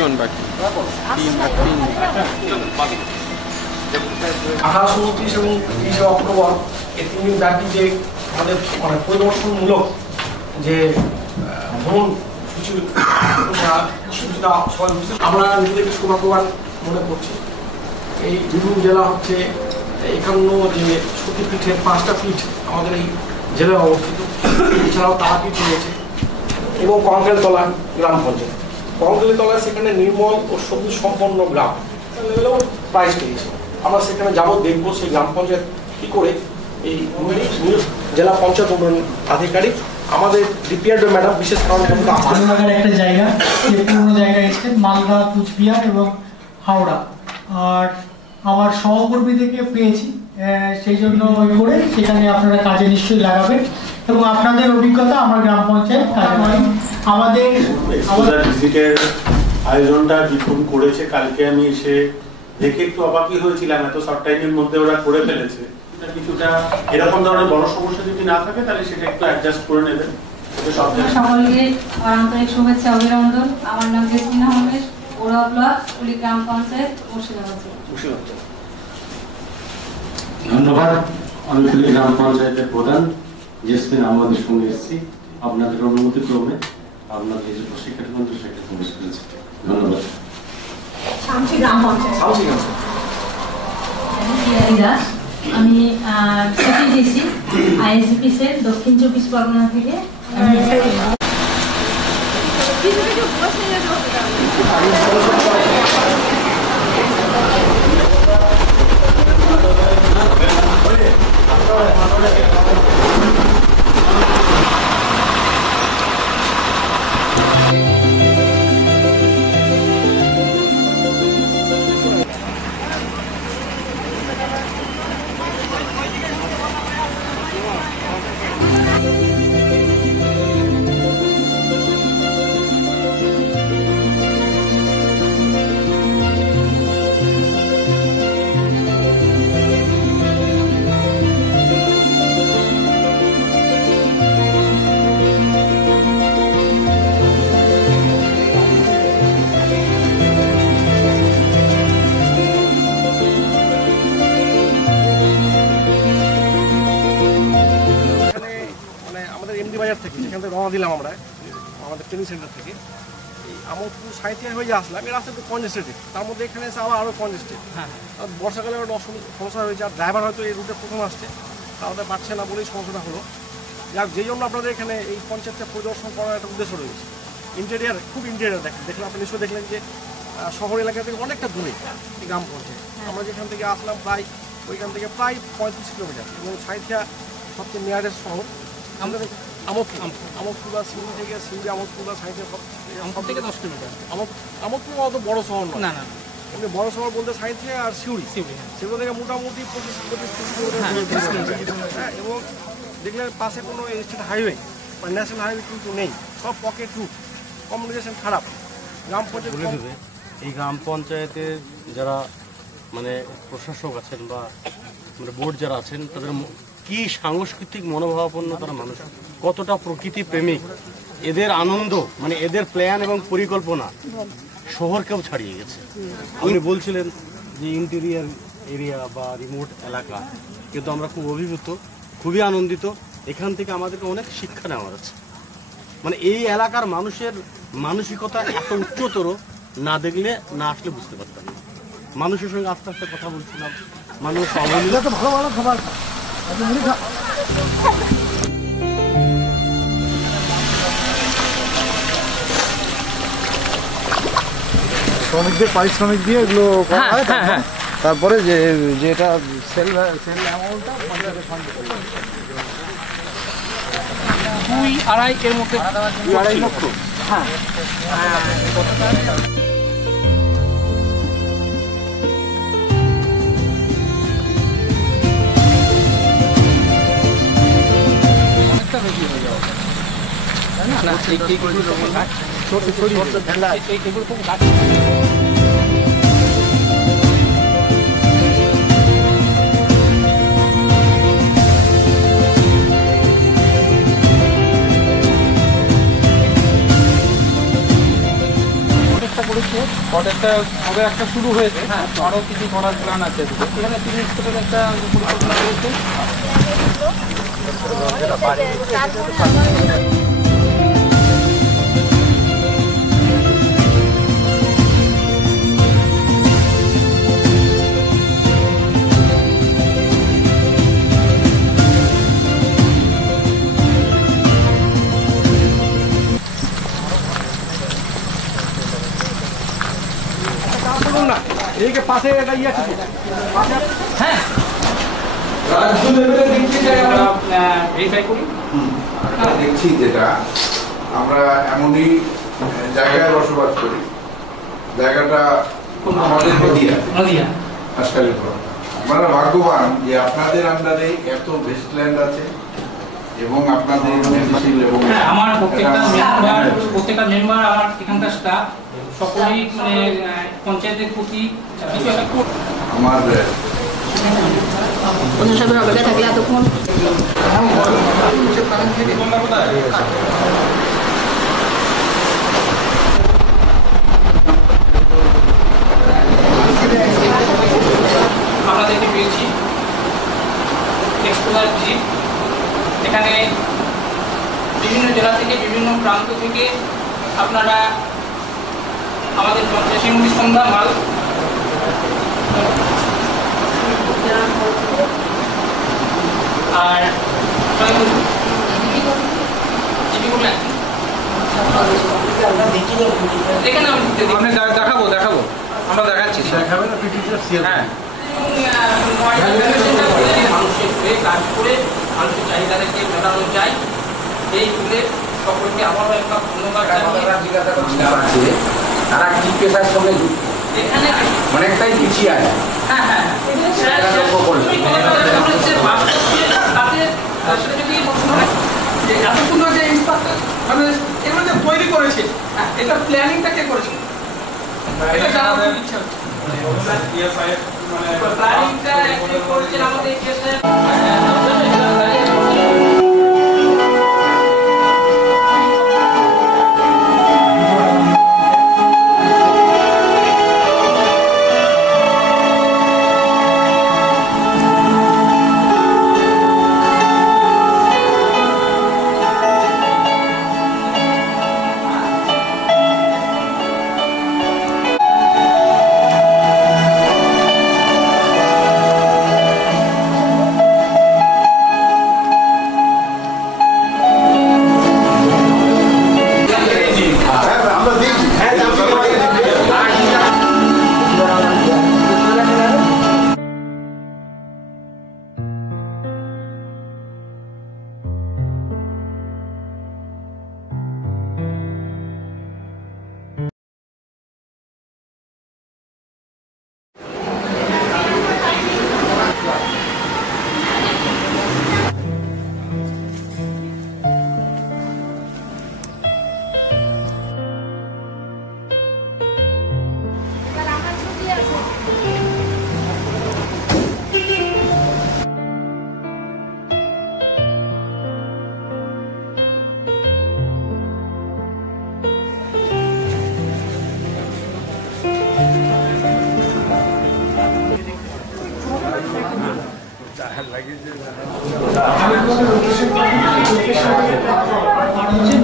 কতজন বাকি? 28, 29 এবং 30 অক্টোবর এই 3 দিন ব্যাপী যে আমাদের মানে পরিদর্শনমূলক যে ভ্রমণ সূচিটা আমরা নিজেদেরকে সৌভাগ্যবান মনে করছি। এই বীরভূম জেলা হচ্ছে 51 যে সতীপীঠের 5টা পীঠ আমাদের এই জেলায় অবস্থিত। এছাড়াও তারাপীঠ রয়েছে এবং কঙ্কালতলা গ্রাম পঞ্চায়েত। কঙ্কালতলায় সেখানে নির্মল ও সবুজ সম্পন্ন গ্রাম লেভেলেও প্রাইজ পেয়েছে। আমরা সেখানে যাবো, দেখবো সেই গ্রাম পঞ্চায়েত কী করে এই জেলা পঞ্চায়েত উন্নয়ন আধিকারিক আমাদের ডিপিআরডি ম্যাডাম বিশেষ কারণে ভালো লাগার একটা জায়গা, যে পুরোনো জায়গা এসছে মালদা, কুচবিহার এবং হাওড়া। আর আমার সহকর্মীদেরকে পেয়েছি, সেই জন্য করে সেখানে আপনারা কাজে নিশ্চয়ই লাগাবেন এবং আপনাদের অভিজ্ঞতা আমার গ্রাম পঞ্চায়েত আমাদের ভিজিটের আয়োজনটা বিপুল করেছে। কালকে আমি এসে দেখে একটু অবাকই হয়েছিলাম, এত শর্ট টাইমের মধ্যে ওরা করে ফেলেছে। কিছুটা এরকম ধরনের বড় সমস্যা যদি না থাকে তাহলে সেটা একটু অ্যাডজাস্ট করে নেবেন। সকলকে আমার আন্তরিক শুভেচ্ছা অভিনন্দন। আমার নাম জেসমিন আহমেদ, ওরা ব্লক কুলি গ্রাম পঞ্চায়েত, মুর্শিদাবাদ। ধন্যবাদ। আমি কুলি গ্রাম পঞ্চায়েতের প্রধান জেসমিন আহমেদের সঙ্গে এসেছি আপনাদের অনুমতি ক্রমে আপনাদের যে প্রশিক্ষণ কেন্দ্র সেটা প্রবেশ করেছি। ধন্যবাদ। শামসি গ্রাম পঞ্চায়েত। আমি সিটিডিসি আইএসপি সেল দক্ষিণ 24 পরগনা থেকে। বাজার থেকে সেখান থেকে রওনা দিলাম আমরা আমাদের ট্রেনিং সেন্টার থেকে। এই আমোদপুর সাঁইথিয়া হয়ে যে আসলাম, এই রাস্তা একটু কনজেস্টেড, তার মধ্যে এখানে এসে আরও কনজেস্টেড। বর্ষাকালে একটা সমস্যা হয়েছে, আর ড্রাইভার হয়তো এই রুটে প্রথম আসছে, তাদের পারছে না বলেই সমস্যাটা হলো। যাক, যেই জন্য আপনাদের এখানে এই পঞ্চায়েতটা পরিদর্শন করার একটা উদ্দেশ্য রয়েছে। ইন্টেরিয়ার খুব ইন্টেরিয়ার দেখলেন, আপনি নিশ্চয়ই দেখলেন যে শহর এলাকা থেকে অনেকটা দূরে এই গ্রাম পঞ্চায়েত। আমরা যেখান থেকে আসলাম প্রায় ওইখান থেকে প্রায় 35 কিলোমিটার, এবং সাঁইথিয়া সবচেয়ে নিয়ারেস্ট শহর। আমাদের আমোদপুর বা সিউড়ি থেকে আমোদপুর বা সাঁইথিয়া সব থেকে 10 কিলোমিটার। আমোদপুর অত বড় শহর নয়, না এমনি বড় শহর বলতে সাঁইথিয়া আর সিউড়ি সেগুলো থেকে মোটামুটি 25-30 কিলোমিটার। হ্যাঁ, এবং দেখলে পাশে কোনো স্টেট হাইওয়ে বা ন্যাশনাল হাইওয়ে কিন্তু নেই, সব পকেট রুট, কমিউনিকেশন খারাপ। গ্রাম পঞ্চায়েত, এই গ্রাম পঞ্চায়েতের যারা মানে প্রশাসক আছেন বা মানে বোর্ড যারা আছেন, তাদের কি সাংস্কৃতিক মনোভাবাপন্ন তারা মানুষ, কতটা প্রকৃতি প্রেমিক, এদের আনন্দ মানে এদের প্ল্যান এবং পরিকল্পনা শহরকেও ছাড়িয়ে গেছে। আপনি বলছিলেন যে ইন্টেরিয়ার এরিয়া বা রিমোট এলাকা, কিন্তু আমরা খুব অভিভূত, খুবই আনন্দিত। এখান থেকে আমাদেরকে অনেক শিক্ষা নেওয়ার আছে। মানে এই এলাকার মানুষের মানসিকতা এত উচ্চতর, না দেখলে না আসলে বুঝতে পারতাম না। মানুষের সঙ্গে আস্তে আস্তে কথা বলছিলাম, মানুষ ভালো ভালো খাবার শ্রমিকদের পারিশ্রমিক দিয়ে এগুলো করা হয়। তারপরে যেটা সেল অ্যামাউন্টটা 2-2.5 এর মধ্যে 2-2.5 লক্ষ। হ্যাঁ, একটা হবে, একটা শুরু হয়েছে, হ্যাঁ আরও কিছু করার প্ল্যান আছে। এখানে পিকনিক স্পটের একটা পরিকল্পনা রয়েছে। না এইকে পাশে এটা ইয়ে আছে হ্যাঁ রাজ্য লেভেলের দিক থেকে আমরা ভেরিফাই করি। দেখছি যেটা আমরা এমনই জায়গায় বসবাস করি, জায়গাটা আমাদের নদিয়া আজকালের পর আপনারা ভাগ্যবান যে আপনাদের আন্ডারে এত ওয়েস্টল্যান্ড আছে এবং আপনাদের এবং আমার প্রত্যেকটা মেম্বার আমার এখানকার স্টাফ সকলেই মানে পঞ্চায়েতের প্রতি কিছু একটা আমার সবের অপেক্ষা থাকলে এতক্ষণ আপনাদেরকে পেয়েছি এক্সপোজার জিপ। এখানে বিভিন্ন জেলা থেকে বিভিন্ন প্রান্ত থেকে আপনারা আমাদের পঞ্চায়েত সন্ধ্যা মাল আর দেখাবো আমরা দেখাচ্ছি। হ্যাঁ মানুষের হয়ে কাজ করে মানুষের চাহিদাকে মেটানো যায়, এই তুলে সকলকে আবারও একটা ধন্যবাদ জানিয়ে তারা কি পেশার সঙ্গে এখানে অনেকটাই পিছিয়ে আছে। হ্যাঁ হ্যাঁ এত সুন্দর যে ইন্সপেক্টর মানে এগুলো যে তৈরি করেছে, এটা প্ল্যানিংটা কে করেছে এটা জানার খুব ইচ্ছা হচ্ছে। প্ল্যানিংটা অ্যাকচুয়ালি করেছেন আমাদের কেসে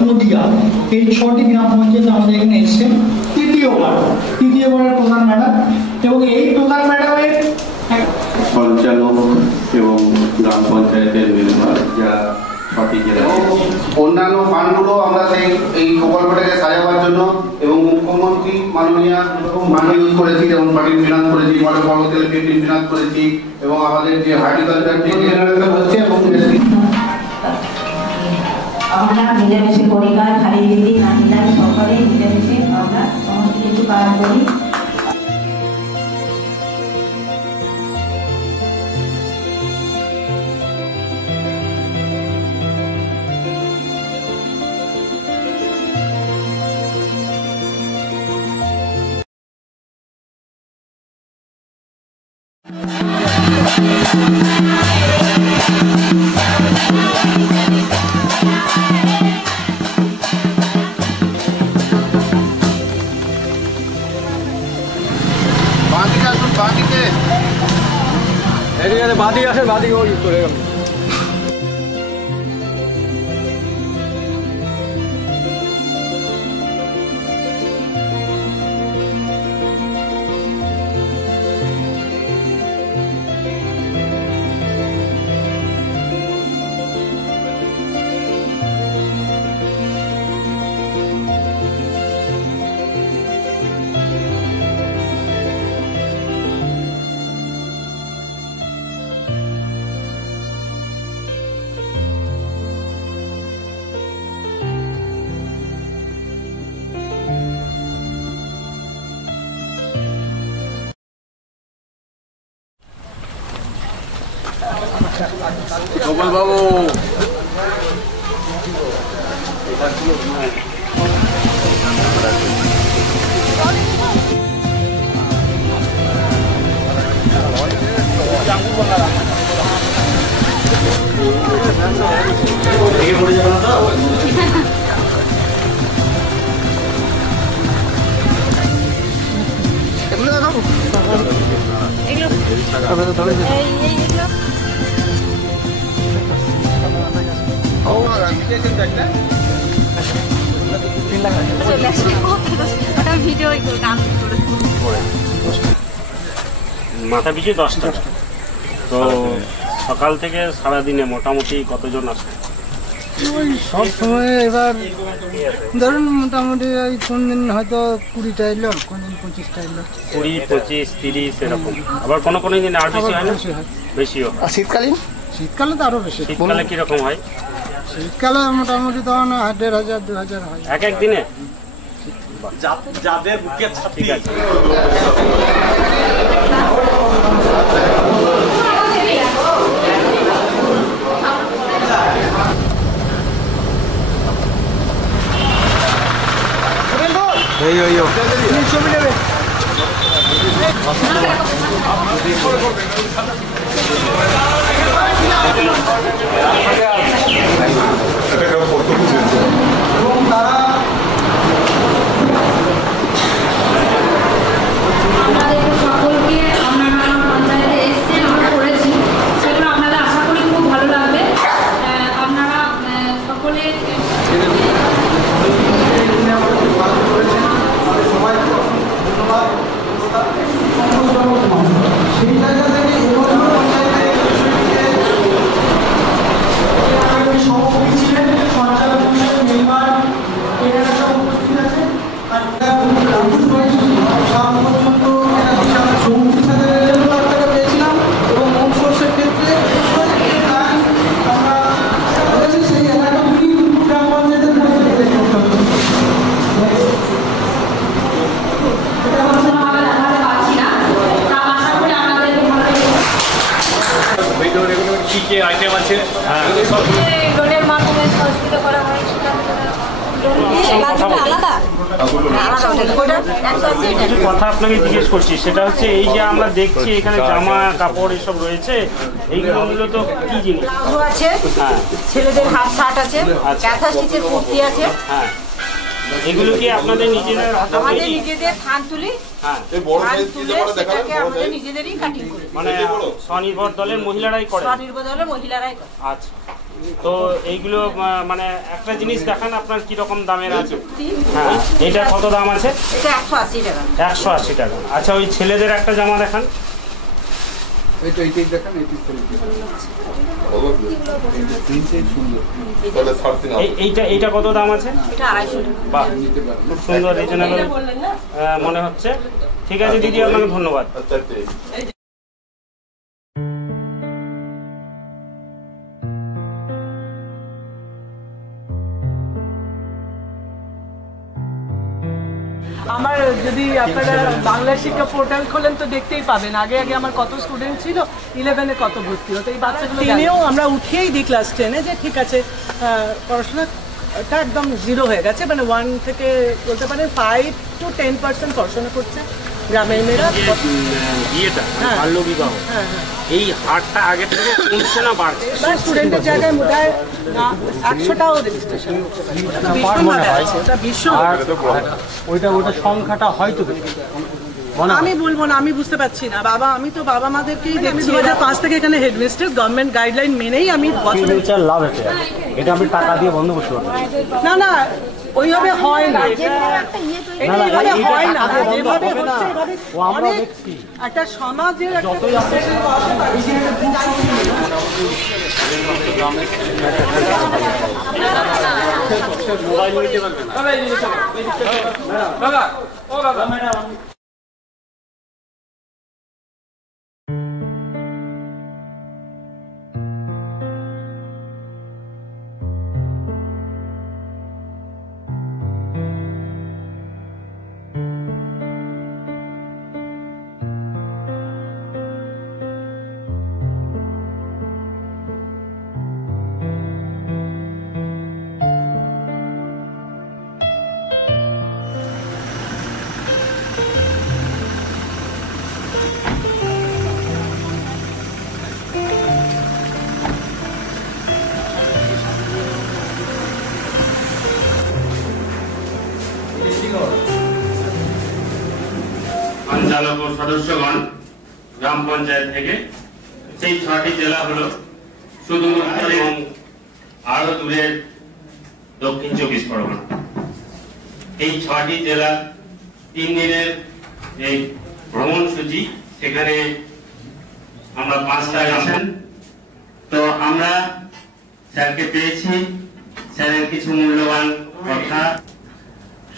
নদিয়া এই 6টি গ্রাম পঞ্চায়েত আমাদের এখানে এসছে তৃতীয়বারের প্রধান ম্যাডাম, এবং এই প্রধান ম্যাডামের সঞ্চালক এবং গ্রাম পঞ্চায়েতের মেম্বার যারা সঠিক অন্যান্য ফান্ডগুলো আমরা এই প্রকল্পটাকে সাজাবার জন্য এবং মুখ্যমন্ত্রী মাননীয় ইউজ করেছি, যেমন পার্টির ফিনান্স করেছি, মডেল পর্বতের পেন্টিং ফিনান্স করেছি এবং আমাদের যে হার্টিকালচার জেনারেশন হচ্ছে এবং আমরা মিলেমিশে পরিবার খালি দিদি নাহিলা সকলে মিলেমিশে আমরা সমস্ত কিছু কাজ করি। বাদিকে আসে, বাদিকে ওই করে গেল। গোপাল বাবু মাথা পিছু 10 টাকা। তো সকাল থেকে সারাদিনে মোটামুটি কতজন আসে? ওই সব সময় এবার ধরুন মোটামুটি ওই কোন দিন হয়তো 20টা এলো, কোন দিন 25টা এলো, 20, 25, 30 এরকম। আবার কোনো কোনো দিন আর বেশি হয় না? বেশিও। আর শীতকালীন? শীতকালে তো আরো বেশি। শীতকালে কিরকম হয়? শীতকালে মোটামুটি তখন 1500, 2000 হয় এক এক দিনে। যাদের বুকে ছাতি আছে ছবি নেবে। আইটেম আছে কথা আপনাকে জিজ্ঞেস করছি, সেটা হচ্ছে এই যে আমরা দেখছি এখানে জামা কাপড় এসব রয়েছে, এইগুলো মূলত কি জিনিস? আছে, ছেলেদের হাফ শার্ট আছে, ক্যাথা স্টিচের কুর্তি আছে। হ্যাঁ, এগুলো কি আপনাদের নিজেদের? আমাদের নিজেদের থান তুলি, আমাদের নিজেদেরই কাটিং করি। মানে স্বনির্ভর দলের মহিলারাই করে? স্বনির্ভর দলের মহিলারাই করে। আচ্ছা, তো এইগুলো মানে একটা জিনিস দেখান আপনার কি রকম দামের আছে? হ্যাঁ, এটা কত দাম আছে? এটা 180 টাকা। 180 টাকা। আচ্ছা, ওই ছেলেদের একটা জামা দেখান। এইটা কত দাম আছে? এটা 250 টাকা। বাহ, খুব সুন্দর, রিজনেবল মনে হচ্ছে। ঠিক আছে দিদি, আপনাকে ধন্যবাদ। আমার যদি আপনারা বাংলা শিক্ষা পোর্টাল খোলেন তো দেখতেই পাবেন আগে আগে আমার কত স্টুডেন্ট ছিল, 11-এ কত ভর্তি হতো। এই বাচ্চাগুলো তিনিও আমরা উঠিয়েই দিই ক্লাস 10-এ যে ঠিক আছে পড়াশোনাটা একদম 0 হয়ে গেছে, মানে 1 থেকে বলতে পারেন 5 to 10% পড়াশোনা করছে গ্রামের মেয়েরা। বিয়েটা বাল্য বিবাহ, এই হারটা আগে থেকে কমছে না বাড়ছে? স্টুডেন্টের জায়গায় বোধহয় 100টাও রেজিস্ট্রেশন, ওটা ভীষণ ওইটা সংখ্যাটা হয়তো আমি বলবো না, আমি বুঝতে পারছি না বাবা। আমি তো বাবা মাদেরকেই দেখছি। 2005 থেকে এখানে হেডমিস্ট্রেস, গভর্নমেন্ট গাইডলাইন মেনেই আমি লাভ এটা আমি টাকা দিয়ে বন্ধ করতে পারবো না। না ওইভাবে হয় না, এইভাবে হয় না। যেভাবে হচ্ছে এভাবে একটা সমাজের সঞ্চালক ও সদস্যগণ গ্রাম পঞ্চায়েত থেকে, সেই 6টি জেলা হলো সুদূর উত্তর এবং আরো দূরের দক্ষিণ 24 পরগনা। এই 6টি জেলা 3 দিনের এই ভ্রমণ সূচি, সেখানে আমরা 5টা গেছেন। তো আমরা স্যারকে পেয়েছি, স্যারের কিছু মূল্যবান কথা।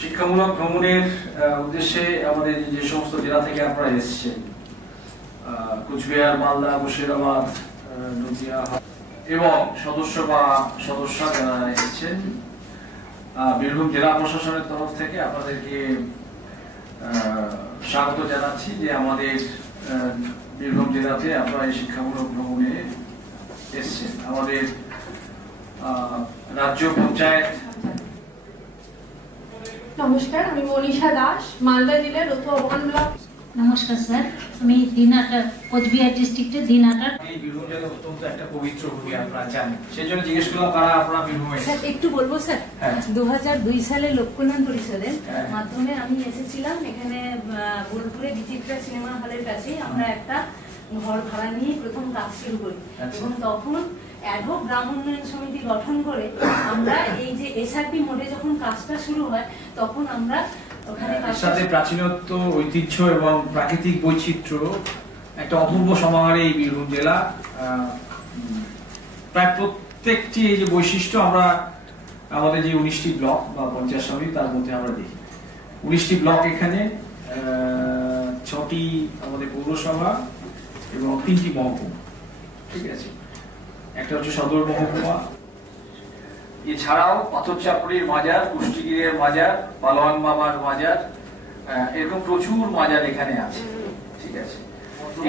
শিক্ষামূলক ভ্রমণের উদ্দেশ্যে আমাদের যে সমস্ত জেলা থেকে আপনারা এসেছেন, কুচবিহার, মালদা, মুর্শিদাবাদ, নদিয়া এবং সদস্য যারা এসেছেন, বীরভূম জেলা প্রশাসনের তরফ থেকে আপনাদেরকে স্বাগত জানাচ্ছি যে আমাদের বীরভূম জেলাতে আপনারা এই শিক্ষামূলক ভ্রমণে এসেছেন। আমাদের রাজ্য পঞ্চায়েত। নমস্কার, আমি মনীষা দাস, মালদা জেলার রতুয়া ব্লক। নমস্কার স্যার, আমি দিনহাটা, কোচবিহার ডিস্ট্রিক্টের দিনহাটা। এই বীরভূম জেলা অত্যন্ত একটা পবিত্র ভূমি, আপনারা জানেন। সেই জন্য জিজ্ঞেস করলাম কারা আপনারা বীরভূমে। স্যার একটু বলবো স্যার, 2002 সালে লক্ষ্যনাথ পরিষদের মাধ্যমে আমি এসেছিলাম এখানে বোলপুরে বিচিত্রা সিনেমা হলের কাছে। আমরা একটা ঘর ভাড়া নিয়ে প্রথম কাজ শুরু করি এবং তখন অ্যাডহক গ্রাম উন্নয়ন সমিতি গঠন করে আমরা এই যে এসআরপি মোডে যখন কাজটা শুরু হয় তখন আমরা ওখানে সাথে প্রাচীনত্ব, ঐতিহ্য এবং প্রাকৃতিক বৈচিত্র্য একটা অপূর্ব সমাহারে এই বীরভূম জেলা। প্রায় প্রত্যেকটি এই যে বৈশিষ্ট্য আমরা আমাদের যে 19টি ব্লক বা পঞ্চায়েত সমিতি তার মধ্যে আমরা দেখি। 19টি ব্লক এখানে, 6টি আমাদের পৌরসভা এবং 3টি মহকুমা। ঠিক আছে, একটা হচ্ছে সদর মহকুমা। এছাড়াও পাথরচাপড়ির মাজার, কুষ্টিগিরের মাজার, পালোয়ান মামার মাজার, এরকম প্রচুর মাজার এখানে আছে। ঠিক আছে,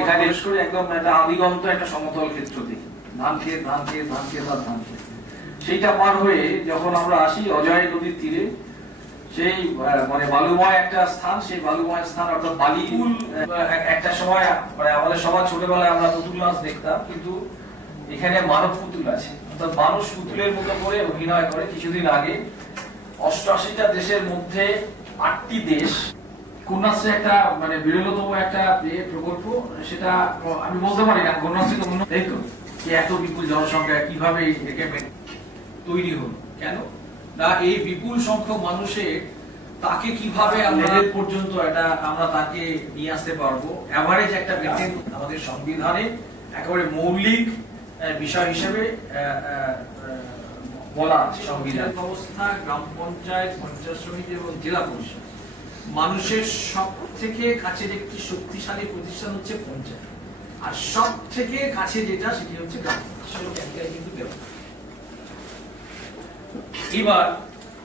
এখানে একদম একটা আদিগন্ত একটা সমতল ক্ষেত্র দেখি, ধান ক্ষেত আর ধান ক্ষেত। সেইটা পার হয়ে যখন আমরা আসি অজয় নদীর তীরে, সেই মানে বালুময় একটা স্থান, সেই বালুময় স্থান অর্থাৎ বালিপুল। একটা সময় মানে আমাদের সবার ছোটবেলায় আমরা পুতুল নাচ দেখতাম, কিন্তু এখানে মানব পুতুল আছে, অর্থাৎ মানুষ পুতুলের মতো করে অভিনয় করে। কিছুদিন আগে 88টা দেশের মধ্যে 8টি দেশ কন্যাশ্রী একটা মানে বিরলতম একটা প্রকল্প, সেটা আমি বলতে পারি না কন্যাশ্রী তো তাই তো, যে এত বিপুল জনসংখ্যা কিভাবে একে তৈরি হলো, কেন না এই বিপুল সংখ্যক মানুষের তাকে কিভাবে আমরা পর্যন্ত এটা আমরা তাকে নিয়ে আসতে পারবো। এভারেজ একটা বেতন আমাদের সংবিধানে একেবারে মৌলিক বিষয় হিসেবে বলা আছে। সংবিধান ব্যবস্থা, গ্রাম পঞ্চায়েত, পঞ্চায়েত সমিতি এবং জেলা পরিষদ, মানুষের সব থেকে কাছের একটি শক্তিশালী প্রতিষ্ঠান হচ্ছে পঞ্চায়েত, আর সব থেকে কাছে যেটা সেটি হচ্ছে গ্রাম পঞ্চায়েত। এবার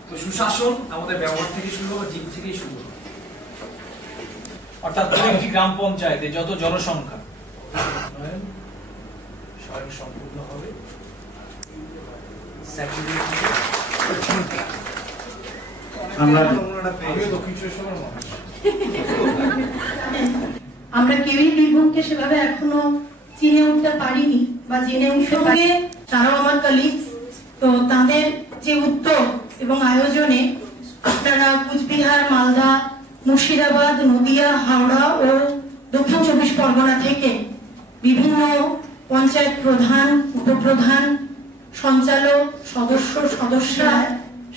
তো সুশাসন আমাদের ব্যবহার থেকে শুরু হবে, জীব থেকেই শুরু হবে। অর্থাৎ একটি গ্রাম পঞ্চায়েতে যত জনসংখ্যা স্বয়ং সম্পূর্ণ হবে। আমরা কেউই বীরভূমকে সেভাবে এখনো চিনে উঠতে পারিনি বা জেনে উঠতে পারি। তারাও আমার কলিগস, তো তাদের যে উদ্যোগ এবং আয়োজনে আপনারা কুচবিহার, মালদা মুর্শিদাবাদ, নদিয়া, হাওড়া ও দক্ষিণ 24 পরগনা থেকে বিভিন্ন পঞ্চায়েত প্রধান, উপপ্রধান, সঞ্চালক, সদস্যরা,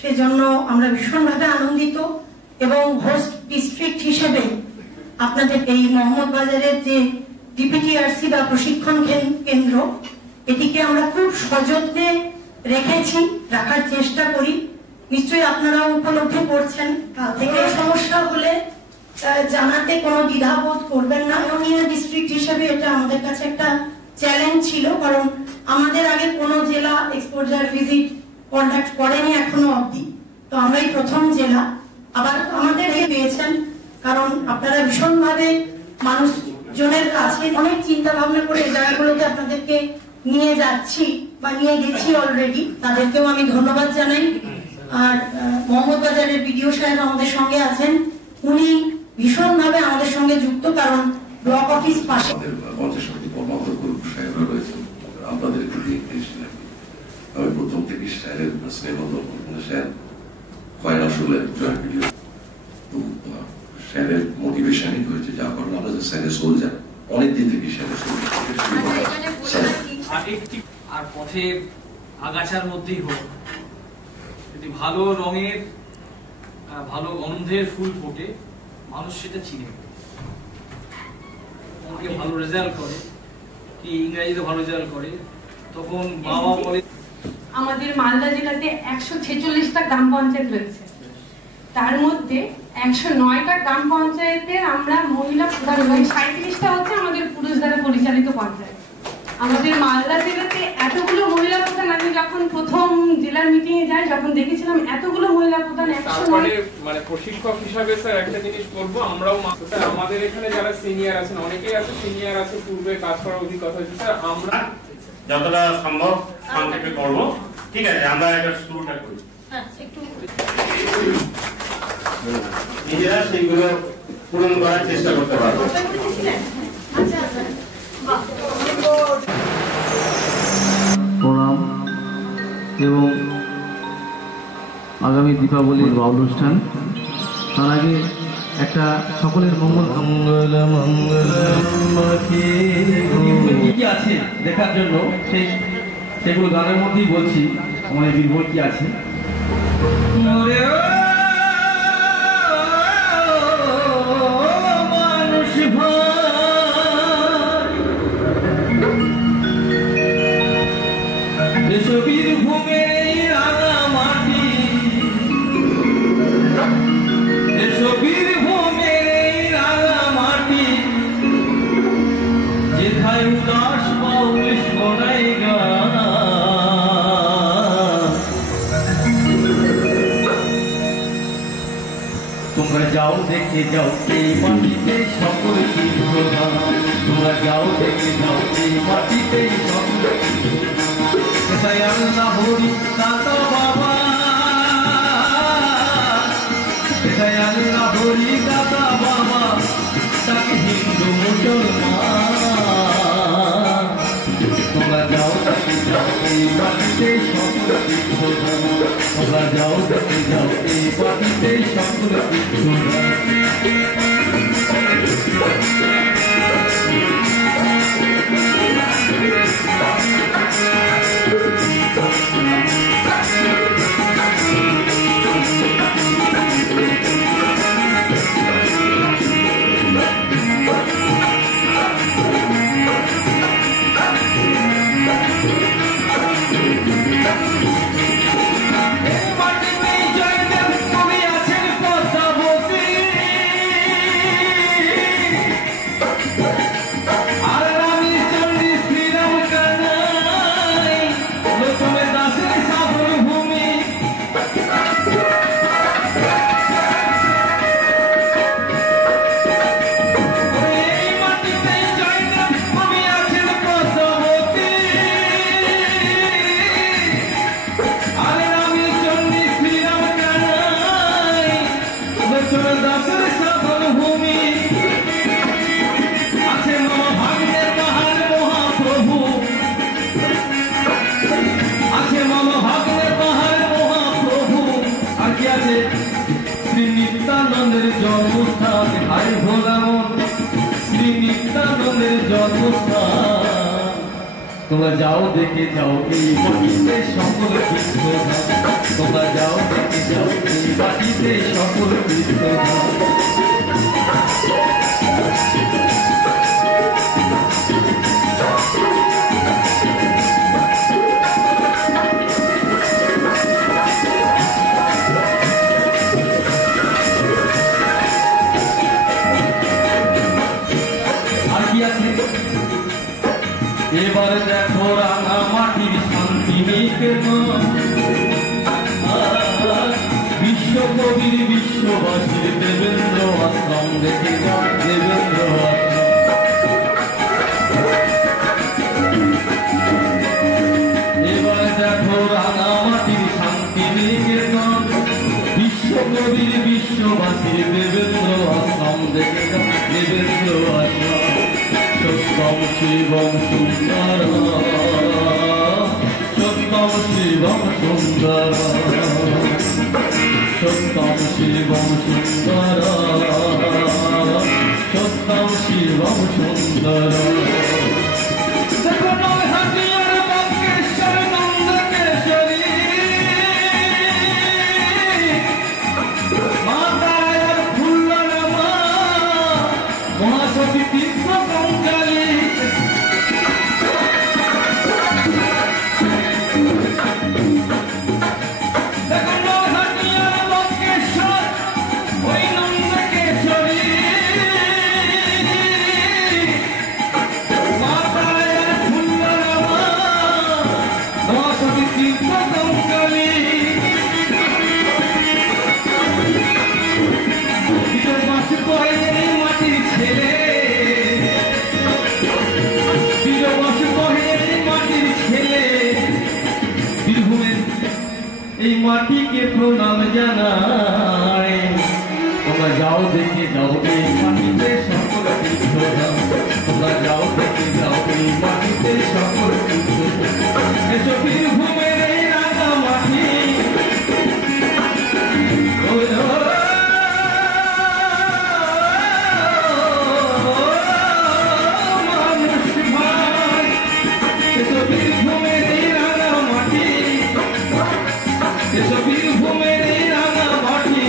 সেজন্য আমরা ভীষণভাবে আনন্দিত। এবং হোস্ট ডিস্ট্রিক্ট হিসেবে আপনাদের এই মোহাম্মদ বাজারের যে ডিপিটিআরসি বা প্রশিক্ষণ কেন্দ্র, এটিকে আমরা খুব সযত্নে রাখার চেষ্টা করি। নিশ্চয়ই আপনারা উপলব্ধি করছেন। কাল থেকে সমস্যা হলে জানাতে কোনো দ্বিধাবোধ করবেন না। মাননীয় ডিস্ট্রিক্ট হিসেবে এটা আমাদের কাছে একটা চ্যালেঞ্জ ছিল, কারণ আমাদের আগে কোনো জেলা এক্সপোজার ভিজিট কন্ডাক্ট করেনি এখনো অবধি। তো আমরাই প্রথম জেলা। আবার আমাদের পেয়েছেন, কারণ আপনারা ভীষণভাবে মানুষজনের কাছে অনেক চিন্তা ভাবনা করে এই জায়গাগুলোতে আপনাদেরকে নিয়ে যাচ্ছি বা নিয়ে গেছি অলরেডি। তাদেরকেও আমি ধন্যবাদ জানাই। আর মোহাম্মদ বাজারের বিডিও সাহেব আমাদের সঙ্গে আছেন, উনি ভীষণভাবে আমাদের সঙ্গে যুক্ত, কারণ ব্লক অফিস পাশে। পঞ্চায়েত সমিতি কর্মকর্তা সাহেবরা রয়েছেন, আপনাদেরকে দিয়ে এসেছিলেন। আমি প্রথম থেকে স্যারের স্নেহ স্যার কয়েক আসলে জয়েন্ট ভিডিও স্যারের মোটিভেশনই হয়েছে, যার কারণে আমরা যে স্যারের সোলজার অনেকদিন থেকে স্যারের আর পথের আগাছার মধ্যেই হোক, যদি ভালো রঙের ভালো গন্ধের ফুল ফোটে, মানুষ সেটা চিনে, অঙ্কে ভালো রেজাল্ট করে কি ইংরেজিতে ভালো রেজাল্ট করে, তখন বাবা বলে। আমাদের মালদা জেলাতে 146টা গ্রাম পঞ্চায়েত রয়েছে, তার মধ্যে 109টা গ্রাম পঞ্চায়েতের আমরা মহিলা প্রধান, 37টা হচ্ছে আমাদের পুরুষ দ্বারা পরিচালিত পঞ্চায়েত। আমাদের মালদা জেলাতে এতগুলো মহিলা প্রধান, আমি যখন প্রথম জেলার মিটিং এ যাই, যখন দেখেছিলাম এতগুলো মহিলা প্রধান। মানে প্রশিক্ষক হিসাবে স্যার একটা জিনিস বলবো, আমরাও আমাদের এখানে যারা সিনিয়র আছেন, অনেকেই আছে সিনিয়র আছে, পূর্বে কাজ করার অভিজ্ঞতা হয়েছে স্যার, আমরা যতটা সম্ভব সংক্ষেপে করবো। ঠিক আছে, আমরা এটা শুরুটা করি। নিজেরা সেইগুলো পূরণ করার চেষ্টা করতে পারবো। প্রণাম এবং আগামী দীপাবলির অনুষ্ঠান, তার আগে একটা সকলের মঙ্গল কি আছে দেখার জন্য সেগুলো গানের মধ্যেই বলছি। আমাদের বীরভূম কি আছে মানুষ বীরভূমের রাঙা মাটি, বীরভূমের রাঙা মাটি, যেথায় উদাস বাউল শোনাই গান। তোমরা যাও দেখে যাও এই মাটিতে সকল তীর্থধাম, তোমরা যাও দেখে যাও এই মাটিতে সকল আল্লাহ হরি দাতা বাবা, আল্লাহ হরি দাতা বাবা, তাকে হিন্দু মুসলমান। তোমরা যাও দেখে যাও এই মাটিতে সকল তীর্থধাম, তোমরা যাও দেখে যাও এই মাটিতে সকল তীর্থধাম। তোমরা যাও দেখে যাও এই মাটিতে সকল তীর্থধাম, তোমরা যাও দেখে যাও এই মাটিতে সকল তীর্থধাম। এবার দেখো রাঙা মাটির শান্তি নিকেতন, বিশ্বকবির বিশ্ববাসীর দেবেন্দ্র আশ্রম দেখে যাও, দেবেন্দ্র এবার দেখো রাঙা মাটির শান্তি নিকেতন, বিশ্বকবির বিশ্ববাসীর দেবেন্দ্র আশ্রম দেখে যাও, দেবেন্দ্র আশ্রম। সত্যম শিবম সুন্দর, সত্যম শিবম সুন্দর, সত্যম শিবম সুন্দর, সত্যম শিবম সুন্দর। মহাসতী তীর্থ কঙ্কালী, ওই নন্দকেশ্বরী, মাতায়ার ফুল্লরমা, মহাসতী তীর্থ কঙ্কালী। বাস করে এই মাটির ছেলে, বীরবাস করে এই মাটির ছেলে, বীরভূমের এই মাটিকে প্রণাম জানায়। তোমরা যাও দেখে যাও এই মাটিতে সকল তীর্থধাম, তোমরা যাও দেখে যাও এই মাটিতে সকল তীর্থধাম। এসো বীরভূমের এই রাঙা মাটি, বীরভূমের এই রাঙা মাটি, এসব বীরভূমের এই রাঙা মাটি,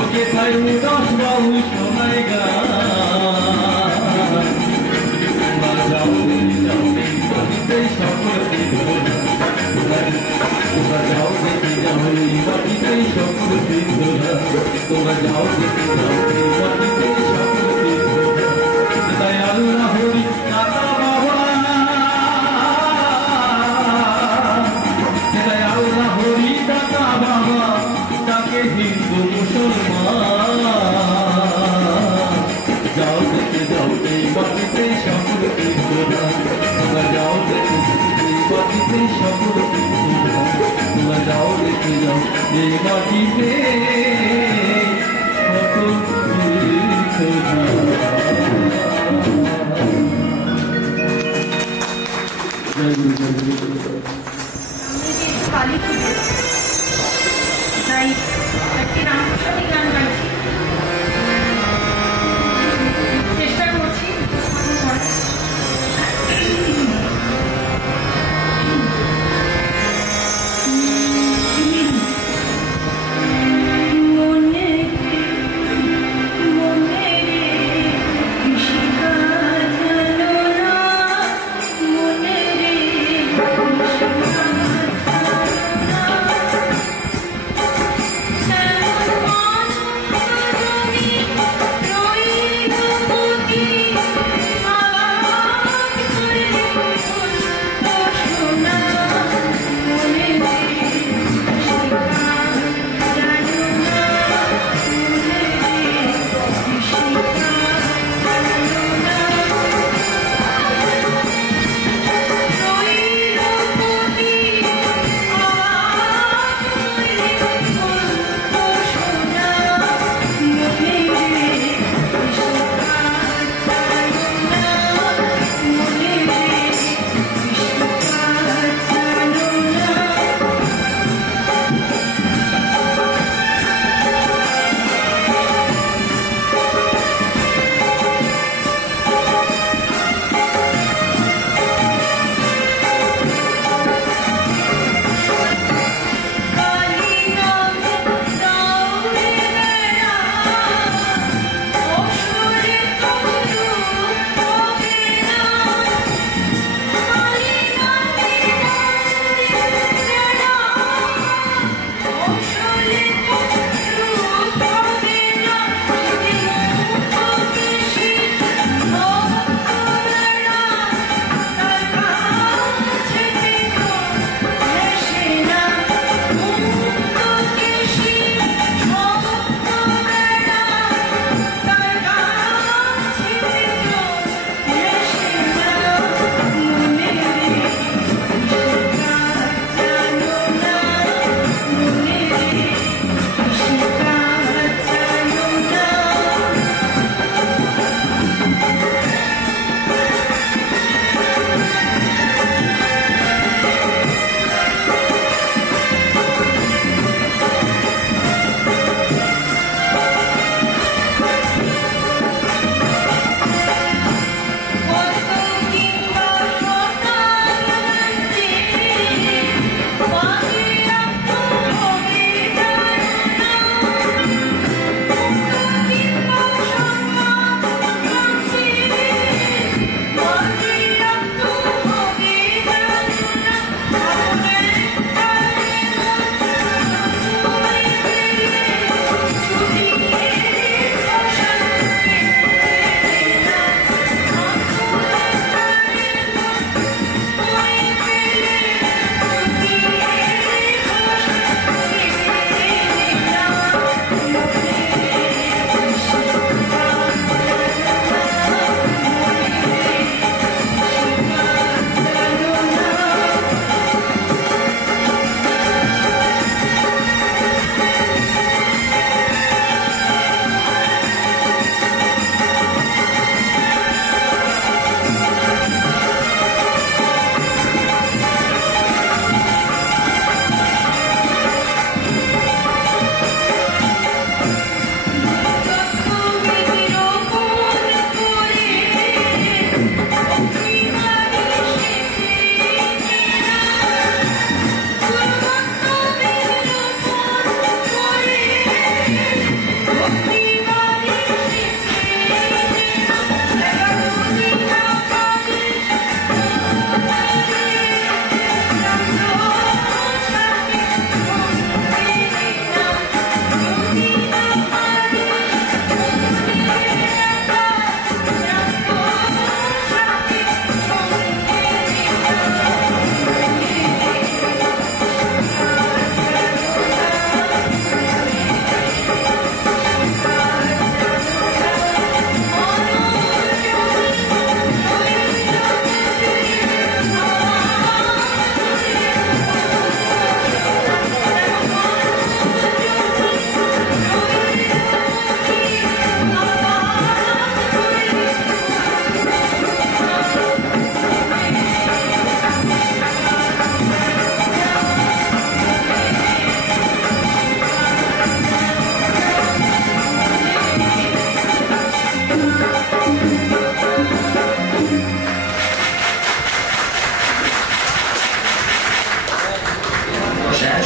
ওকে তাই উদাস বাবু শোনাই গান। তোমরা যাও দেখে যাও এই মাটিতে সকল তীর্থধাম, তোমরা যাও দেখে যাও এই মাটিতে সকল তীর্থধাম, তোমরা যাও দেখে যাও এই মাটিতে সকল তীর্থধাম। তাই আল্লাহ হরি দাদা বাবা, আল্লাহ হরি দাদা বাবা, তাকে হিন্দু মুসলমান। যাও দেখে যাও এই মাটিতে সকল তীর্থধাম, তোমরা যাও দেখে এই মাটিতে সকল তীর্থধাম, তোমরা যাও দেখে যাও এই মাটিতে সকল তীর্থধাম। জয় গুরু, জয় গুরু। কালী পুজো, তাই একটি রামপ্রসাদী গান গাইছি, চেষ্টা করছি। মনে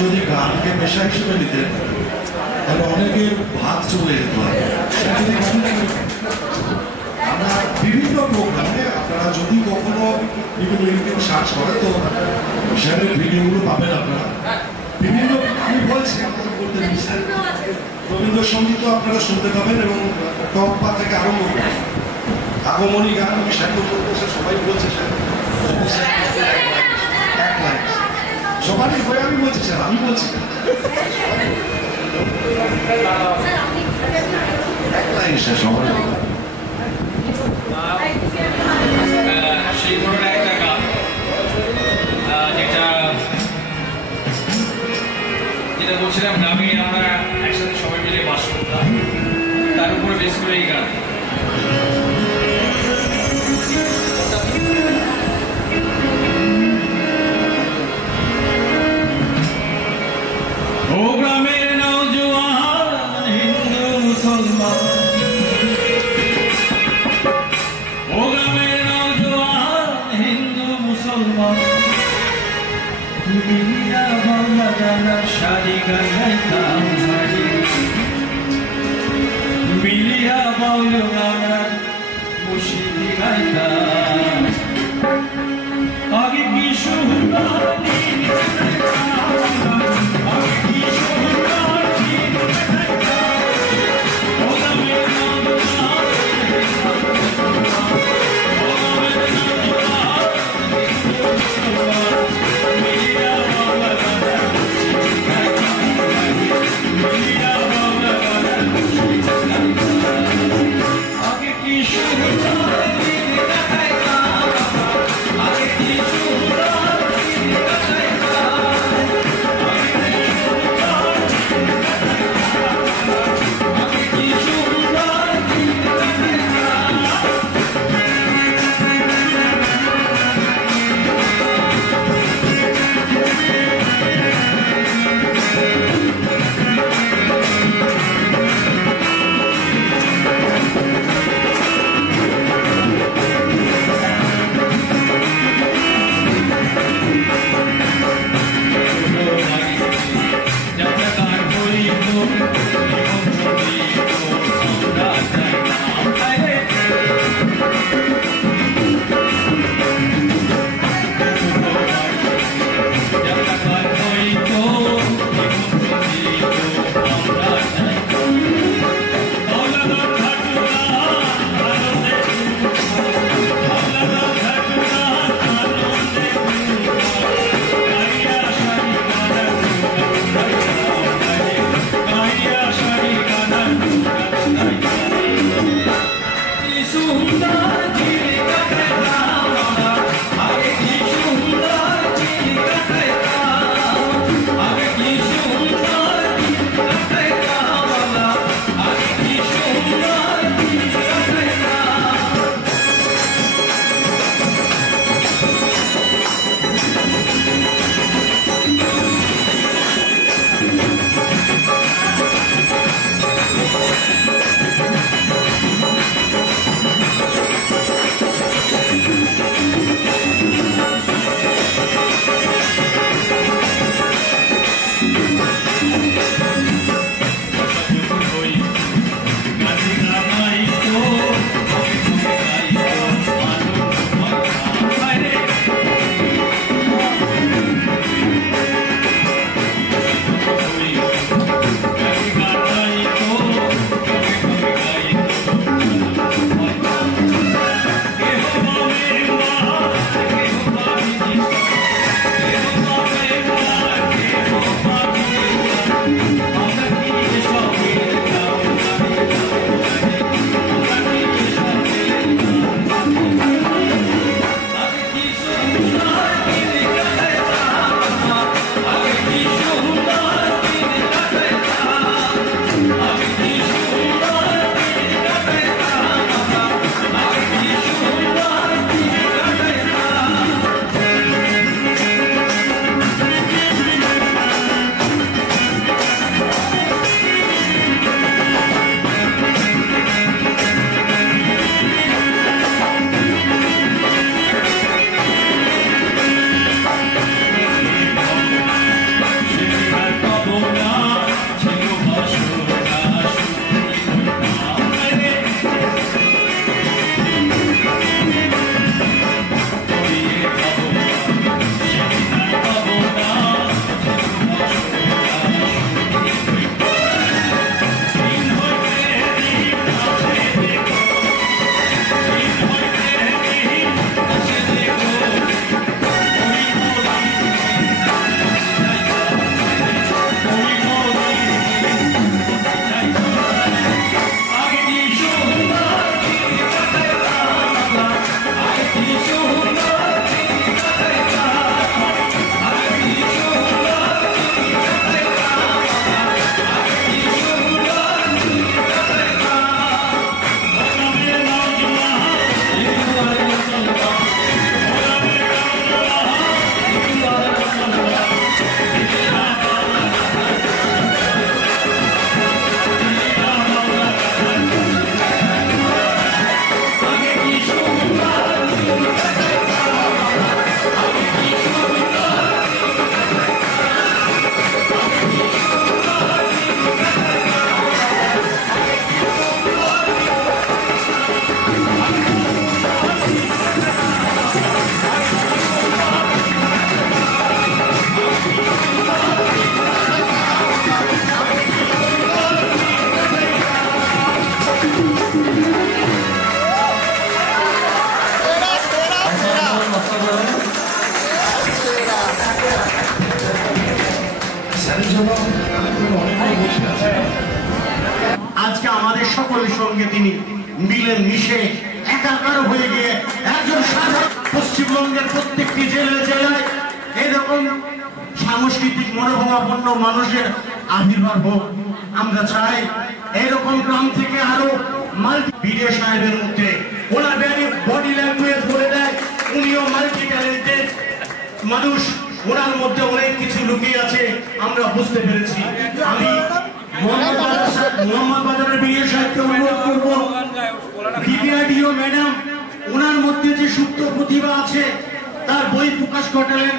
যদি গানকে পেশা হিসেবে নিতেন তাহলে অনেকের ভাত চলে যেত। আমরা বিভিন্ন প্রোগ্রামে আপনারা যদি কখনো বিভিন্ন ইউটিউব সার্চ করেন তো স্যারের ভিডিওগুলো পাবেন আপনারা। বিভিন্ন আমি বলছি আপনারা করতে দিচ্ছেন রবীন্দ্রসঙ্গীতও আপনারা শুনতে পাবেন এবং টপ পা থেকে আরম্ভ করবেন। আগমনী গান আমি স্যার করতেছে, সবাই বলছে স্যার এক লাইন সবারই হয়ে আমি বলছি স্যার, আমি বলছি এক লাইন স্যার সবাই সেই ধরনের একটা গান যেটা বলছিলাম গ্রামে আমরা একসাথে সবাই মিলে বাস করতাম, তার উপরে বেশ করে এই গান। ও গ্রামের নওজোয়ান হিন্দু মুসলমান, ও গ্রামের নওজোয়ান হিন্দু মুসলমান, মিলিয়া বাংলা গানা শাড়ি গান গাইতাম হারি, মিলিয়া বাংলা গানা মুশিদি গাইতাম। আগে কি সুহানি আগে কি সুহানি জন্য অনেকে বসে আছে। আজকে আমাদের সকলের সঙ্গে তিনি মিলে মিশে একাকার হয়ে গিয়ে একজন সাধারণ পশ্চিমবঙ্গের প্রত্যেকটি জেলায় এরকম সাংস্কৃতিক মনোভাবাপন্ন মানুষের আবির্ভাব হোক। আমরা চাই এরকম গ্রাম থেকে আরো বিডিও সাহেবের মধ্যে ওনার বডি ল্যাঙ্গুয়েজ বলে দেয় উনিও মাল্টি ট্যালেন্টেড মানুষ, ওনার মধ্যে অনেক কিছু লুকিয়ে আছে আমরা বুঝতে পেরেছি। আমি মোহাম্মদ বাজারের বিডিও সাহেবকে অনুরোধ করবো, ডিপিআরডিও ম্যাডাম ওনার মধ্যে যে সুপ্ত প্রতিভা আছে তার বই প্রকাশ ঘটালেন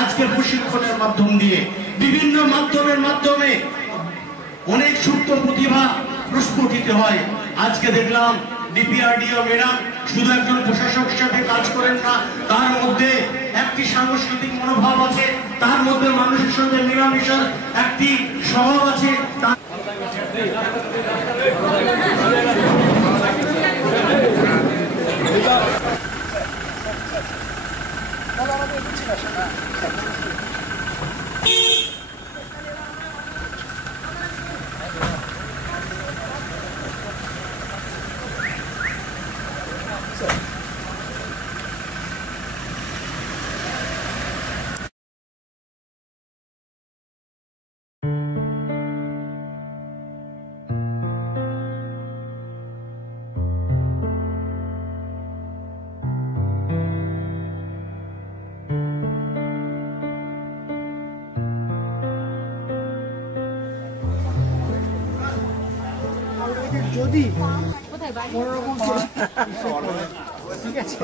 আজকে প্রশিক্ষণের মাধ্যম দিয়ে, বিভিন্ন মাধ্যমে অনেক সুপ্ত প্রতিভা প্রস্ফুটিত হয়। আজকে দেখলাম ডিপিআরডিও ম্যাডাম শুধু একজন প্রশাসক হিসাবে কাজ করেন না, তার মধ্যে একটি সাংস্কৃতিক মনোভাব আছে, তার মধ্যে মানুষের সঙ্গে মেলামেশার একটি স্বভাব আছে। যদি কোনোরকম ঠিক আছে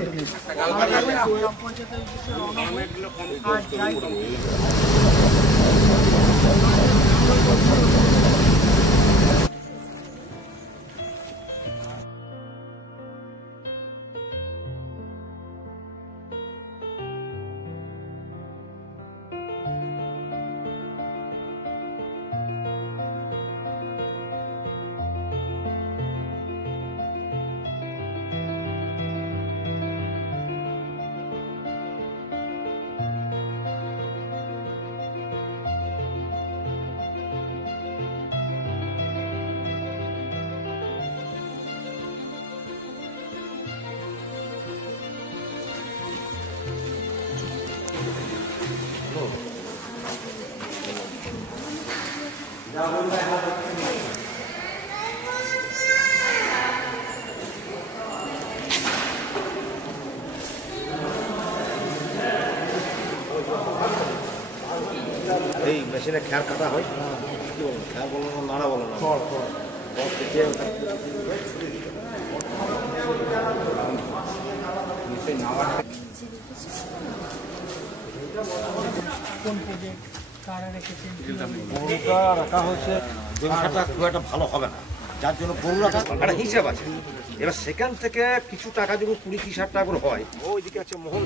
এই মেশিনে খ্যার কাটা হয়, কি বলবো খ্যার বলো না নাড়া বলো না, গরুটা রাখা হয়েছে ব্যবসাটা খুব একটা ভালো হবে না, যার জন্য গরু রাখা একটা হিসাব আছে। এবার সেখান থেকে কিছু টাকা যখন 20-30 টাকা করে হয়, ওইদিকে আছে মহল।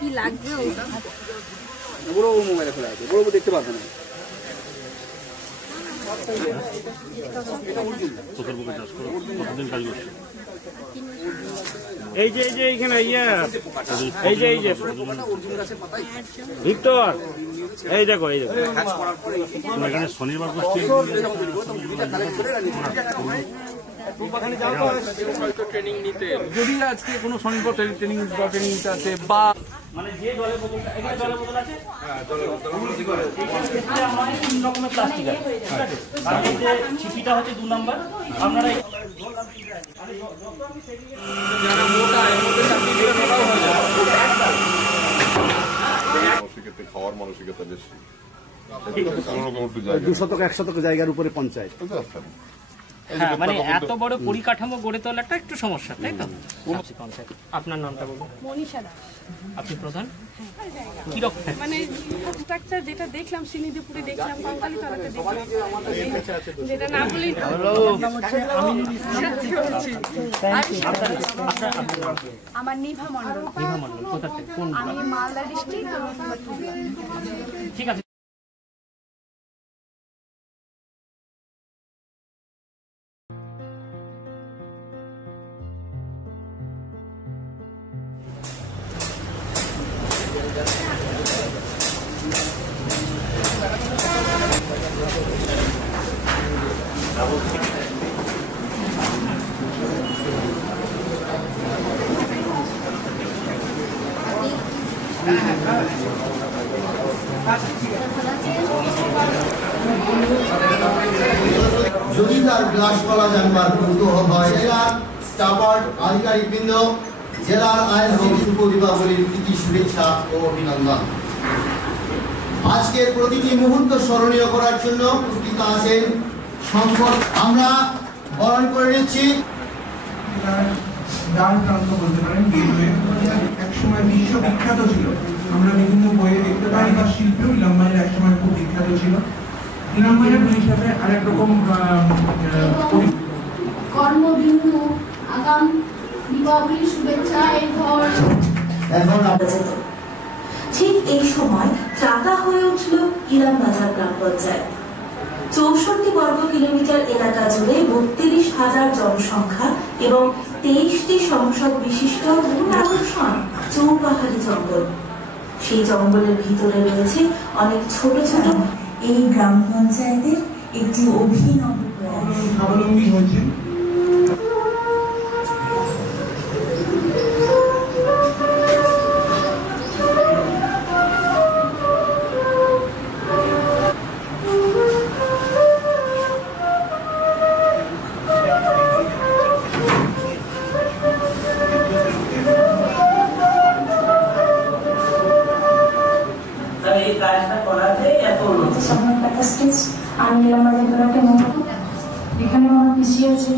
কি লাগবে ওটা? বড় মোবাইলে খোলা আছে, বড় দেখতে পারবে না। এই যে এইখানে এই যে ভিক্টর, এই দেখো এখানে শনিবার গোষ্ঠী হয়তো ট্রেনিং নিতে যদি আজকে কোনো স্বনির্ভর ট্রেনিং নিতে আছে বা মানে যে জলের বোতল এখানে জলের বোতল আছে, হ্যাঁ জলের বোতল আমার 3 রকমের প্লাস্টিক আছে, ঠিক আছে। তার মধ্যে ছিপিটা হচ্ছে 2 নাম্বার। আপনারা যারা মোটা এর মধ্যে চাকরি করে মোটাও হয়ে যায়। মানসিকতা খাওয়ার মানসিকতা বেশি। 200-100 জায়গার উপরে পঞ্চায়েত। হ্যাঁ মানে এত বড় পরিকাঠামো গড়ে তোলাটা একটু সমস্যা, তাই তো? আপনার নামটা বলুন। মনীষা দাস। আপনি প্রধান? কি রকম মানে স্ট্রাকচার যেটা দেখলাম সিনিদিপুরে দেখলাম, বাঙালিতলাতে দেখলাম, যেটা না বলেই আমার নিভা মণ্ডল। নিভা মণ্ডল কোথা থেকে? কোন? আমি মালদা ডিস্ট্রিক্ট। ঠিক আছে। যদি তার গ্লাসপালা জানবার কৌতূহল হয়, জেলার স্টাফার আধিকারিকবৃন্দ, জেলার আইনজীবী শুভ দীপাবলির প্রীতি শুভেচ্ছা ও অভিনন্দন। আজকের প্রতিটি মুহূর্ত স্মরণীয় করার জন্য উপস্থিত আছেন সম্পদ। আমরা বরণ করে নিচ্ছি ডাল প্রান্ত বলতে পারেন, একসময় বিশ্ববিখ্যাত ছিল। আমরা বিভিন্ন বইয়ে দেখতে পাই বা শিল্পেও ইলামবাজার একসময় খুব বিখ্যাত ছিল। ইলামবাজার হিসাবে আরেক রকম কর্মবিন্দু আগাম দীপাবলি শুভেচ্ছা। এখন ঠিক এই সময় চাঁদা হয়ে উঠল ইলামবাজার গ্রাম পঞ্চায়েত। 64 বর্গ কিলোমিটার এলাকা জুড়ে 32,000 জনসংখ্যা এবং 23টি সংসদ বিশিষ্ট মূল আকর্ষণ চৌপাহাড়ি জঙ্গল। সেই জঙ্গলের ভিতরে রয়েছে অনেক ছোট ছোট। এই গ্রাম পঞ্চায়েতের একটি অভিনব স্বাবলম্বী হয়েছে। এখানে আমার পিসি আছে,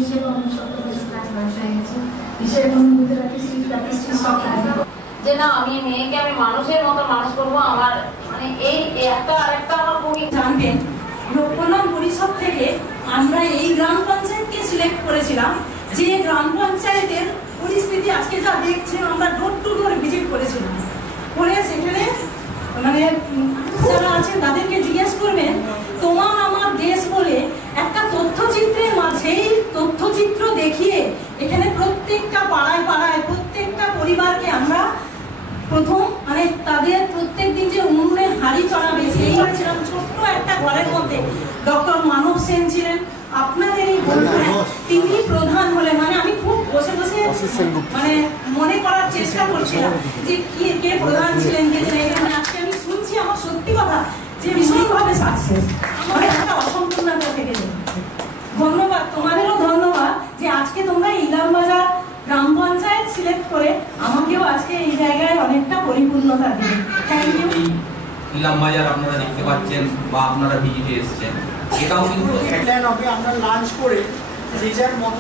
যে না আমি মেয়েকে আমি মানুষের মতো মানুষ করবো। আমার মানে এই একটা আরেকটা আমার খুবই জানবেন, লোককল্যাণ পরিষদ থেকে আমরা এই গ্রাম পঞ্চায়েতকে সিলেক্ট করেছিলাম, যে গ্রাম পঞ্চায়েতের পরিস্থিতি আজকে যা দেখছেন। আমরা ডোর টু ডোর ভিজিট করেছিলাম, করে সেখানে মানে যারা আছেন তাদেরকে জিজ্ঞেস করবেন তোমার আমার দেশ বলে একটা তথ্যচিত্রের মাঝেই তথ্যচিত্র দেখিয়ে এখানে প্রত্যেকটা পাড়ায় পাড়ায় প্রত্যেকটা পরিবারকে আমরা প্রথম মানে তাদের প্রত্যেক দিন যে উনুনে হাঁড়ি চড়াবে সেই করেছিলাম ছোট্ট একটা ঘরের মধ্যে। ডক্টর মানব সেন ছিলেন আপনাদের এই বন্ধুরা, তিনি প্রধান হলেন। মানে আমি খুব বসে বসে মানে মনে করার চেষ্টা করছিলাম যে কে প্রধান ছিলেন, কে ছিলেন। আজকে আমি শুনছি, আমার সত্যি কথা যে ভীষণভাবে সাকসেস, আমার একটা অসম্পূর্ণতা থেকে নেই। ধন্যবাদ, তোমাদেরও ধন্যবাদ যে আজকে তোমরা ইলামবাজার গ্রাম পঞ্চায়েত সিলেক্ট করে আমাকেও আজকে এই জায়গায় অনেকটা পরিপূর্ণতা দিবে। Thank you. ইলামবাজার আপনারা দেখতে পাচ্ছেন বা আপনারা ভিজিটে এসেছেন, এটাও কিন্তু আমরা লাঞ্চ করে যে যার মতো